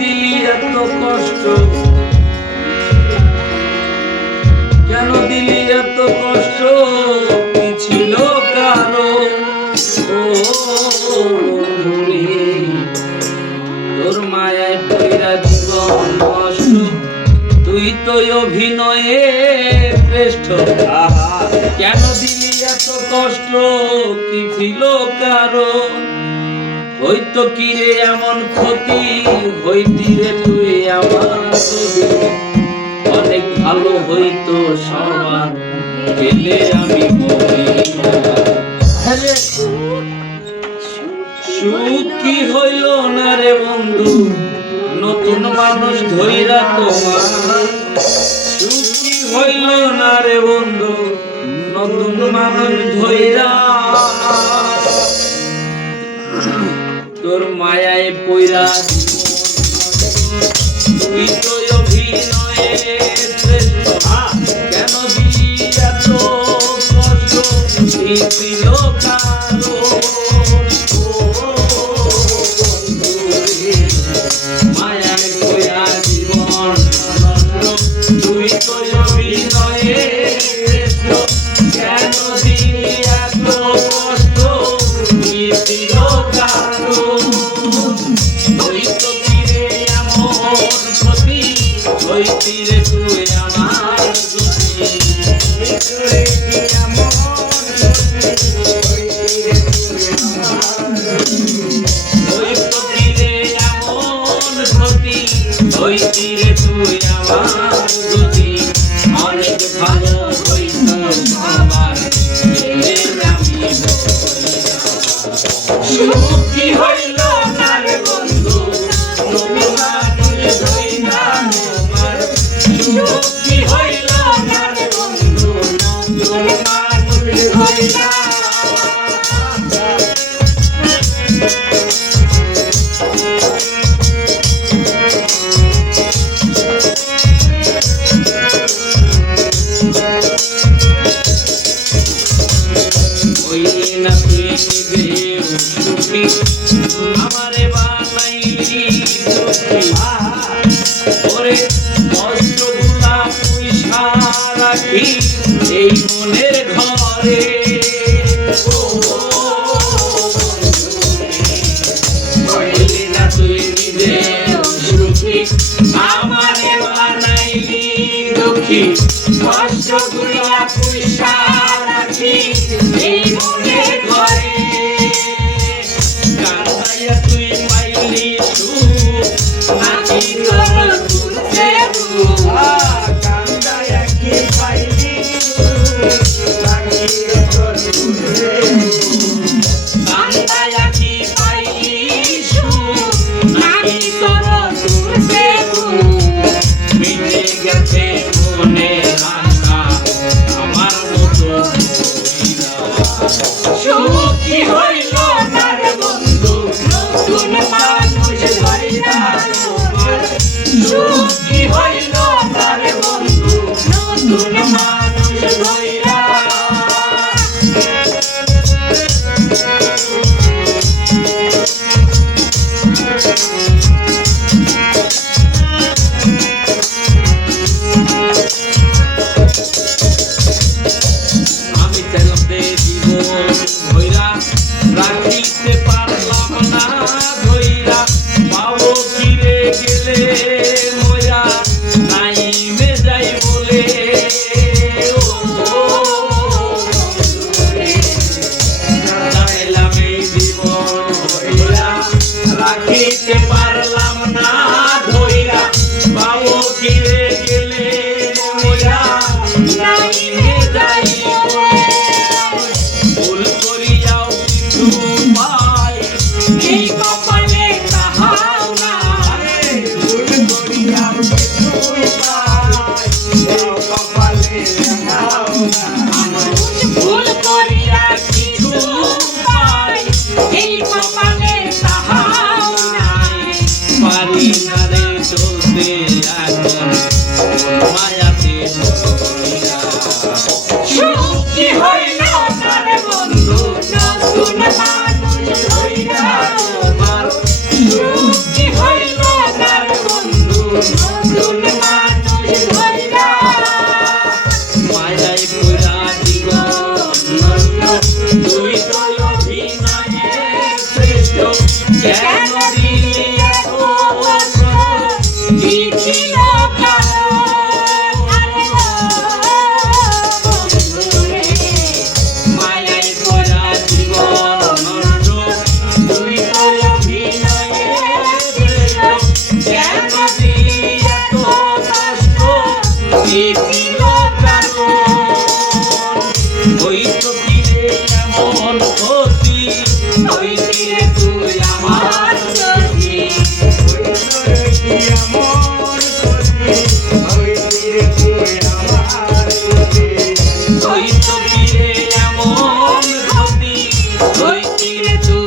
দিলি এত কষ্ট, কেন দিলি এত কষ্ট, কি ছিল কারণ? ও বন্ধুরে, তোর মায়ায় পইরা জীবন নষ্ট, তুই তো অভিনয়ে শ্রেষ্ঠ। কেন দিলি এত কষ্ট, কি ছিল কারণ? হইতো কি রে এমন ক্ষতি, হইতি রে তুই আমার যদি, অনেক ভালো হইতো সবার পেলে আমি বলি। সুখ কি হইল না রে বন্ধু, নতুন মানুষ ধইরা তোমার। সুখ কি হইল না রে বন্ধু, নতুন মানুষ ধইরা, তোর মায়ায় পইরা তুই তো অভিনয়ে শ্রেষ্ঠ। কেন দিলি এত কষ্ট, কি ছিল কারণ? মায়ায় পইরা জীবন তুই তো অভিনয়ে শ্রেষ্ঠ। কেন দিলি এত কষ্ট, কি ছিল কারণ? হইতো কি রে এমন ক্ষতি, হইতি রে তুই আমার যদি, হইতো রে কি এমন ক্ষতি, হইতি রে তুই আমার যদি, হইতো কি রে এমন ক্ষতি, হইতি রে তুই আমার যদি, অনেক ভালো হইতো আমার পেলে আমি বলি। কি হইল না রে বন্ধু, নতুন মানুষ ধইরা তোমার। কি হইল না রে বন্ধু, নতুন মানুষ ধইরা। হইলি না তুই নিজে সুখী, আমারে বানাইলি দুঃখী। ওরে কষ্টগুলা পয়সা রাখি এই মনের ঘরে। হইলি না তুই নিজে সুখী, আমারে বানাইলি দুঃখী। কষ্টগুলা পয়সা রাখি এই মনের ঘরে। কান্দাইয়া তুই পাইলি সুখ, নাকি তোর তুলছে দুঃখ? কান্দাইয়া কি পাইলি সুখ, নাকি তোর তুলছে দুঃখ? কান্দাইয়া কি পাইলি সুখ, নাকি তোর তুলছে দুঃখ? মিটে গেছে মনের আশা আমার মতো হইরা। সুখ কি হইল না রে বন্ধু, নতুন মানুষ ধইরা তোমার। সুখ কি হইল না রে বন্ধু, নতুন মানুষ ধইরা। আমি চাইলাম রে জীবন ধইরা, রাখিতে পারলাম না ধইরা। পাবো ফিরে গেলে মইরা, নাইমে যাই বলে। চাইলাম এই জীবন ধইরা, রাখিতে পারলাম না ধইরা। পাবো ফিরে গেলে মইরা, নাইমে যাই বলে। ভুল করিয়াও কিছু পাই, এই কপালে তাহাও নাই। ভুল করিয়াও কিছু পাই, এই কপালে তাহাও নাই। ভুল করিয়া কিছু পাই, এই কপালে তাহাও নাই। হইতি রে তুই আমার সখী হইতো কি রে এমন গতি হইতি রে তুই